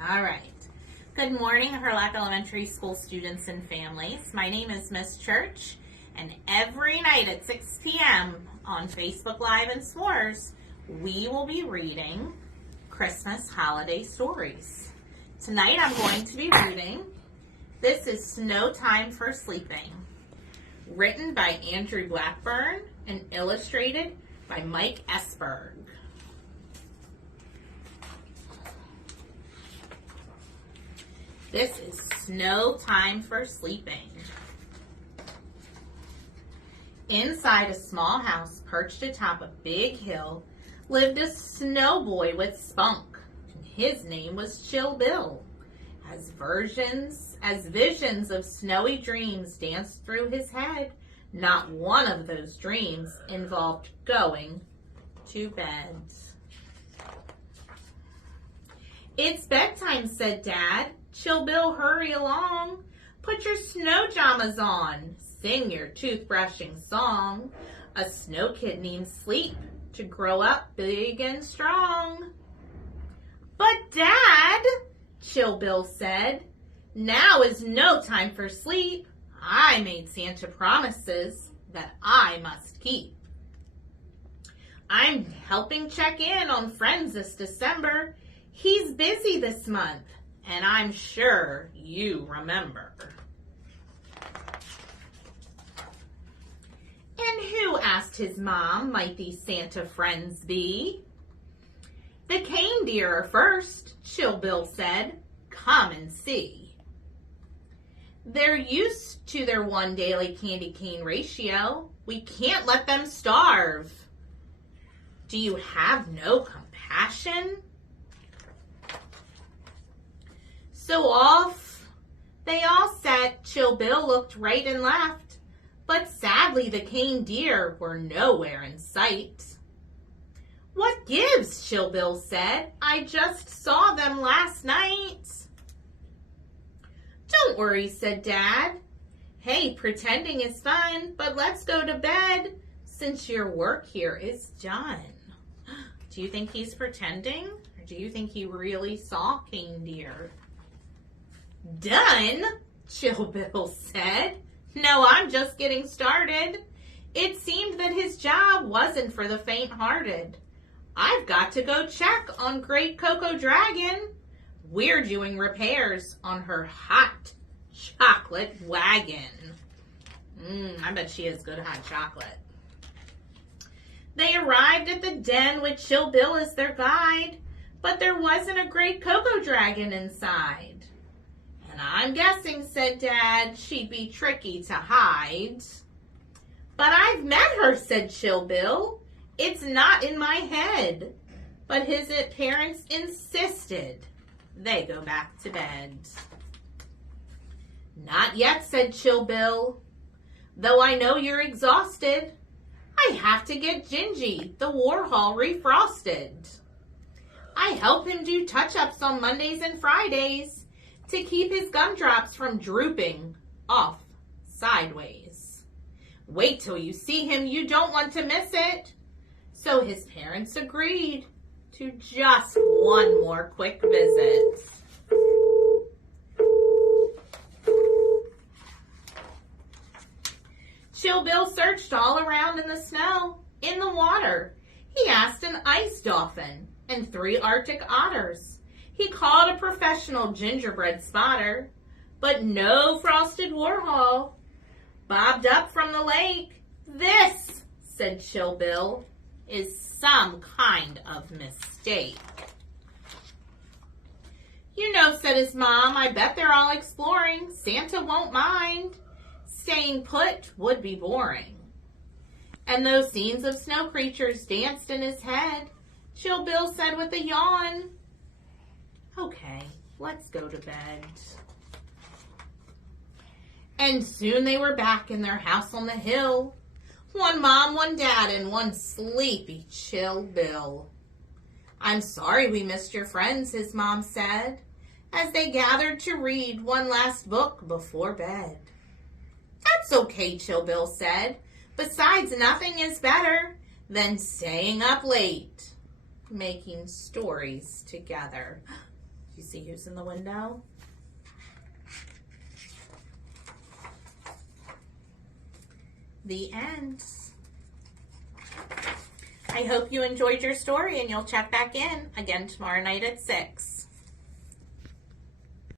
All right. Good morning, Hurlock Elementary School students and families. My name is Miss Church, and every night at 6 p.m. on Facebook Live and S'mores, we will be reading Christmas holiday stories. Tonight I'm going to be reading This is No Time for Sleeping, written by Andrew Blackburn and illustrated by Mike Esberg. This is no time for sleeping. Inside a small house perched atop a big hill lived a snow boy with spunk. His name was Chill Bill. As visions of snowy dreams danced through his head, not one of those dreams involved going to bed. "It's bedtime," said Dad. "Chill Bill, hurry along. Put your snow jamas on. Sing your toothbrushing song. A snow kid needs sleep to grow up big and strong." "But Dad," Chill Bill said, "now is no time for sleep. I made Santa promises that I must keep. I'm helping check in on friends this December. He's busy this month, and I'm sure you remember." "And who," asked his mom, "might these Santa friends be?" "The cane deer are first," Chill Bill said. "Come and see. They're used to their one daily candy cane ratio. We can't let them starve. Do you have no compassion?" So off they all set. Chill Bill looked right and left, but sadly the cane deer were nowhere in sight. "What gives?" Chill Bill said. "I just saw them last night." "Don't worry," said Dad. "Hey, pretending is fun, but let's go to bed since your work here is done." Do you think he's pretending, or do you think he really saw cane deer? "Done?" Chill Bill said. "No, I'm just getting started." It seemed that his job wasn't for the faint-hearted. "I've got to go check on Great Cocoa Dragon. We're doing repairs on her hot chocolate wagon." I bet she has good hot chocolate. They arrived at the den with Chill Bill as their guide, but there wasn't a Great Cocoa Dragon inside. "And I'm guessing," said Dad, "she'd be tricky to hide." "But I've met her," said Chill Bill. "It's not in my head." But his parents insisted they go back to bed. "Not yet," said Chill Bill. "Though I know you're exhausted, I have to get Gingy, the Warhol, refrosted. I help him do touch-ups on Mondays and Fridays to keep his gumdrops from drooping off sideways. Wait till you see him, you don't want to miss it." So his parents agreed to just one more quick visit. Chill Bill searched all around in the snow, in the water. He asked an ice dolphin and 3 Arctic otters. He called a professional gingerbread spotter, but no frosted Warhol bobbed up from the lake. "This," said Chill Bill, "is some kind of mistake." "You know," said his mom, "I bet they're all exploring. Santa won't mind. Staying put would be boring." And those scenes of snow creatures danced in his head. Chill Bill said with a yawn, "Okay, let's go to bed." And soon they were back in their house on the hill. One mom, one dad, and one sleepy Chill Bill. "I'm sorry we missed your friends," his mom said, as they gathered to read one last book before bed. "That's okay," Chill Bill said. "Besides, nothing is better than staying up late, making stories together." You see who's in the window? The end. I hope you enjoyed your story and you'll check back in again tomorrow night at 6.